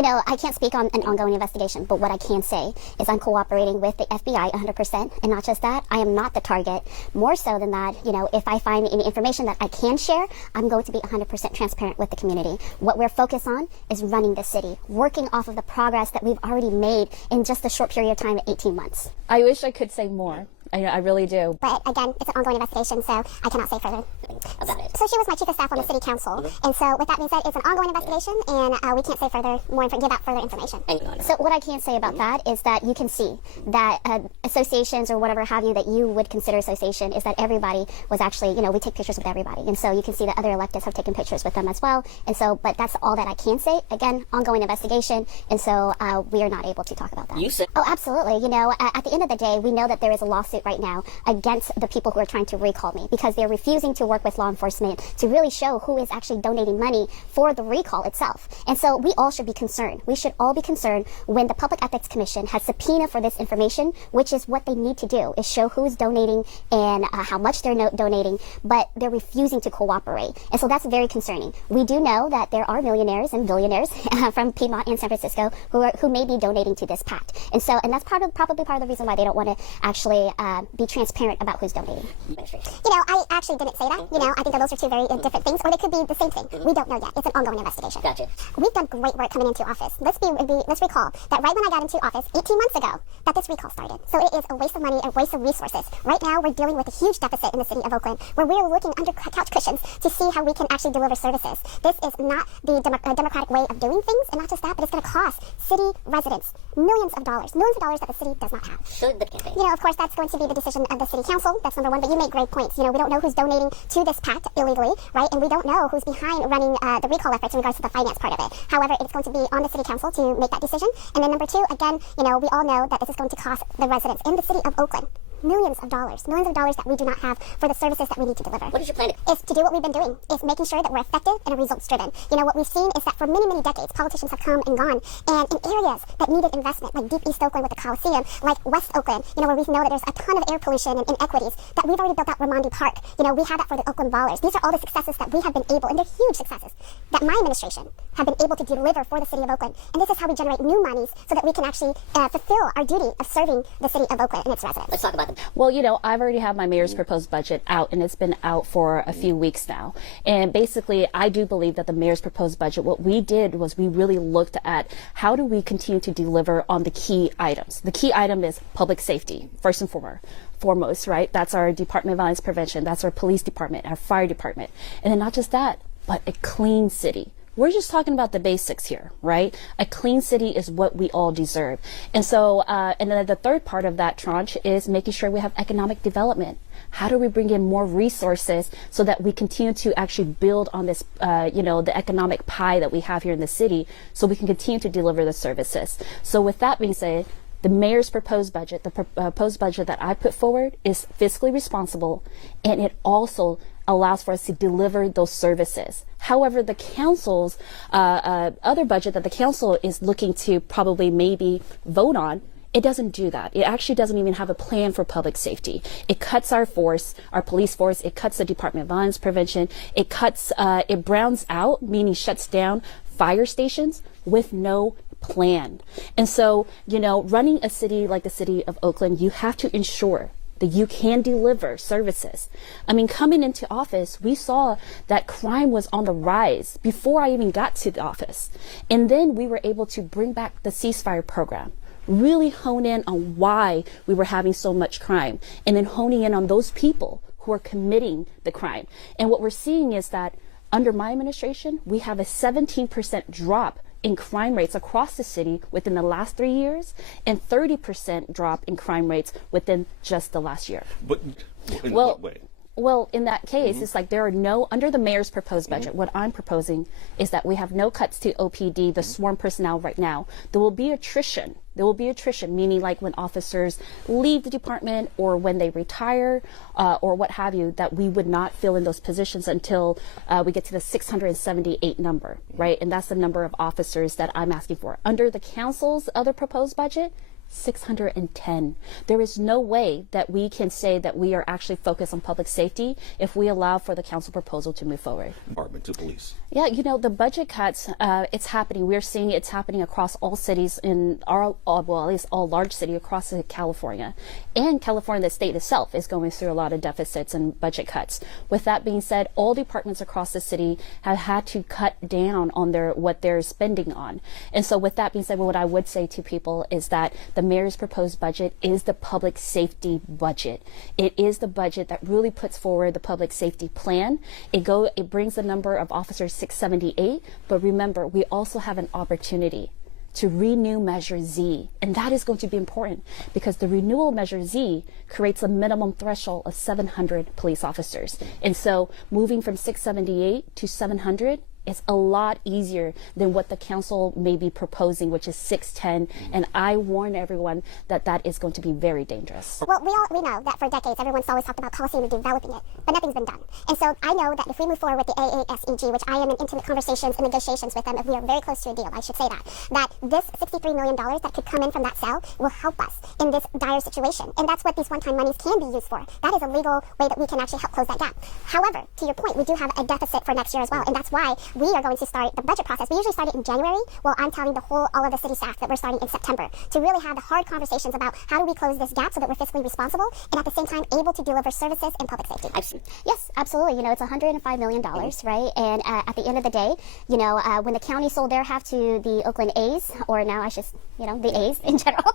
You know, I can't speak on an ongoing investigation, but what I can say is I'm cooperating with the FBI 100%, and not just that, I am not the target. More so than that, you know, if I find any information that I can share, I'm going to be 100% transparent with the community. What we're focused on is running the city, working off of the progress that we've already made in just a short period of time, 18 months. I wish I could say more. I really do. But again, it's an ongoing investigation, so I cannot say further about it. So she was my chief of staff on the city council, and so with that being said, it's an ongoing investigation, and we can't say give out further information. So what I can say about that is that you can see that associations or whatever have you that you would consider association is that everybody was actually, you know, we take pictures with everybody, and so you can see that other electeds have taken pictures with them as well, and so, but that's all that I can say. Again, ongoing investigation, and so we are not able to talk about that. You said, oh, absolutely. You know, at the end of the day, we know that there is a lawsuit right now against the people who are trying to recall me because they're refusing to work with law enforcement to really show who is actually donating money for the recall itself. And so we all should be concerned. We should all be concerned when the Public Ethics Commission has subpoena for this information, which is what they need to do, is show who is donating and how much they're donating, but they're refusing to cooperate. And so that's very concerning. We do know that there are millionaires and billionaires from Piedmont and San Francisco who may be donating to this pact. And so, and that's probably part of the reason why they don't want to actually be transparent about who's donating. You know, I actually didn't say that. You know, I think that those are two very different things, or they could be the same thing. We don't know yet. It's an ongoing investigation. Gotcha. We've done great work coming into office. Let's recall that right when I got into office 18 months ago, that this recall started. So it is a waste of money and waste of resources. Right now, we're dealing with a huge deficit in the city of Oakland, where we are looking under couch cushions to see how we can actually deliver services. This is not the democratic way of doing things, and not just that, but it's going to cost city residents millions of dollars that the city does not have. You know, of course, that's going to be the decision of the city council. That's number one. But you make great points. You know, we don't know who's donating to this pact illegally, right? And we don't know who's behind running the recall efforts in regards to the finance part of it. However, it's going to be on the city council to make that decision. And then number two, again, you know, we all know that this is going to cost the residents in the city of Oakland millions of dollars that we do not have for the services that we need to deliver. What is your plan? Is to do what we've been doing, is making sure that we're effective and results driven. You know, what we've seen is that for many, many decades, politicians have come and gone, and in areas that needed investment, like deep East Oakland with the Coliseum, like West Oakland, you know, where we know that there's a ton of air pollution and inequities, that we've already built out Ramondi Park. You know, we had that for the Oakland Ballers. These are all the successes that we have been able, and they're huge successes, that my administration have been able to deliver for the city of Oakland. And this is how we generate new monies so that we can actually fulfill our duty of serving the city of Oakland and its residents. Let's talk about them. Well, you know, I've already had my mayor's proposed budget out, and it's been out for a few weeks now. And basically, I do believe that the mayor's proposed budget, what we did was we really looked at how do we continue to deliver on the key items. The key item is public safety, first and foremost, right? That's our Department of Violence Prevention. That's our police department, our fire department. And then not just that, but a clean city. We're just talking about the basics here, right? A clean city is what we all deserve. And so, and then the third part of that tranche is making sure we have economic development. How do we bring in more resources so that we continue to actually build on this, you know, the economic pie that we have here in the city so we can continue to deliver the services. So with that being said, the mayor's proposed budget, the proposed budget that I put forward is fiscally responsible, and it also allows for us to deliver those services. However, the council's other budget that the council is looking to probably maybe vote on, it doesn't do that. It actually doesn't even have a plan for public safety. It cuts our force, our police force. It cuts the Department of Violence Prevention. It cuts, it browns out, meaning shuts down fire stations with no plan. And so, you know, running a city like the city of Oakland, you have to ensure that you can deliver services. I mean, coming into office, we saw that crime was on the rise before I even got to the office. And then we were able to bring back the ceasefire program, really hone in on why we were having so much crime, and then honing in on those people who are committing the crime. And what we're seeing is that under my administration, we have a 17% drop in crime rates across the city within the last 3 years, and 30% drop in crime rates within just the last year. But in what way? Well, in that case, it's like there are no, under the mayor's proposed budget, what I'm proposing is that we have no cuts to OPD, the sworn personnel right now. There will be attrition. There will be attrition, meaning like when officers leave the department or when they retire or what have you, that we would not fill in those positions until we get to the 678 number, right? And that's the number of officers that I'm asking for. Under the council's other proposed budget, 610. There is no way that we can say that we are actually focused on public safety if we allow for the council proposal to move forward. Department to police. Yeah, you know, the budget cuts, it's happening. We're seeing it's happening across all cities in well, at least all large cities across California. And California, the state itself, is going through a lot of deficits and budget cuts. With that being said, all departments across the city have had to cut down on what they're spending on. And so with that being said, what I would say to people is that the mayor's proposed budget is the public safety budget. It is the budget that really puts forward the public safety plan. It brings the number of officers 678, but remember, we also have an opportunity to renew Measure Z, and that is going to be important because the renewal Measure Z creates a minimum threshold of 700 police officers. And so moving from 678 to 700 is a lot easier than what the council may be proposing, which is 610. And I warn everyone that that is going to be very dangerous. Well, we know that for decades, everyone's always talked about policy and developing it, but nothing's been done. And so I know that if we move forward with the AASEG, which I am in intimate conversations and negotiations with them, if we are very close to a deal, I should say that this $63 million that could come in from that sale will help us in this dire situation. And that's what these one-time monies can be used for. That is a legal way that we can actually help close that gap. However, to your point, we do have a deficit for next year as well, and that's why we are going to start the budget process. We usually start it in January. Well, I'm telling all of the city staff that we're starting in September to really have the hard conversations about how do we close this gap so that we're fiscally responsible and at the same time able to deliver services and public safety. Yes, absolutely. You know, it's $105 million, right? And at the end of the day, you know, when the county sold their half to the Oakland A's, or now I should, you know, the A's in general,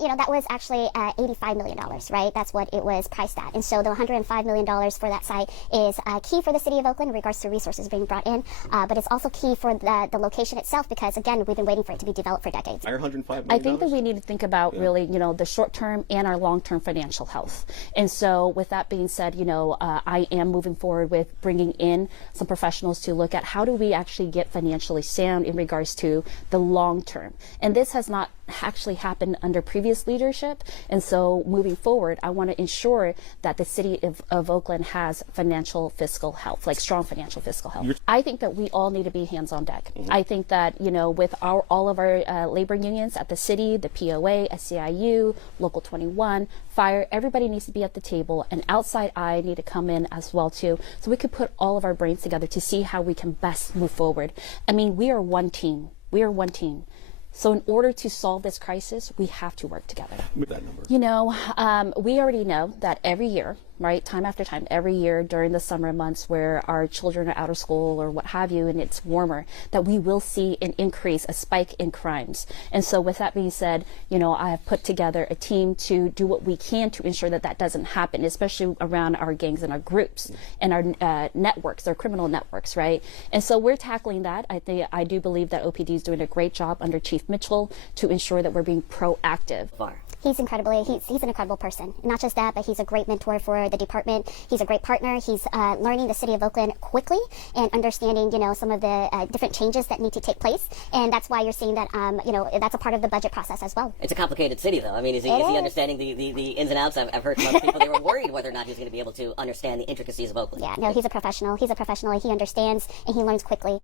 you know, that was actually $85 million, right? That's what it was priced at. And so the $105 million for that site is key for the city of Oakland in regards to resources being brought in, but it's also key for the location itself because, again, we've been waiting for it to be developed for decades. $105 million? I think that we need to think about really, you know, the short-term and our long-term financial health. And so with that being said, you know, I am moving forward with bringing in some professionals to look at how do we actually get financially sound in regards to the long term. And this has not actually happened under previous leadership. And so moving forward, I want to ensure that the city of Oakland has financial fiscal health, like strong financial fiscal health. I think that we all need to be hands on deck. I think that, you know, with all of our labor unions at the city, the POA, SEIU, Local 21, Fire, everybody needs to be at the table, and outside eye need to come in as well too, so we could put all of our brains together to see how we can best move forward. I mean, we are one team. We are one team. So in order to solve this crisis, we have to work together. That number. You know, we already know that every year, right, time after time, every year during the summer months where our children are out of school or what have you, and it's warmer, that we will see an increase, a spike in crimes. And so with that being said, you know, I have put together a team to do what we can to ensure that that doesn't happen, especially around our gangs and our groups and our networks, our criminal networks, right? And so we're tackling that. I do believe that OPD is doing a great job under Chief Mitchell to ensure that we're being proactive. He's an incredible person. Not just that, but he's a great mentor for the department. He's a great partner. He's learning the city of Oakland quickly and understanding, you know, some of the different changes that need to take place. And that's why you're seeing that, you know, that's a part of the budget process as well. It's a complicated city, though. I mean, is he understanding the ins and outs? I've heard from other people they were worried whether or not he's going to be able to understand the intricacies of Oakland. Yeah, no, he's a professional. He understands and he learns quickly.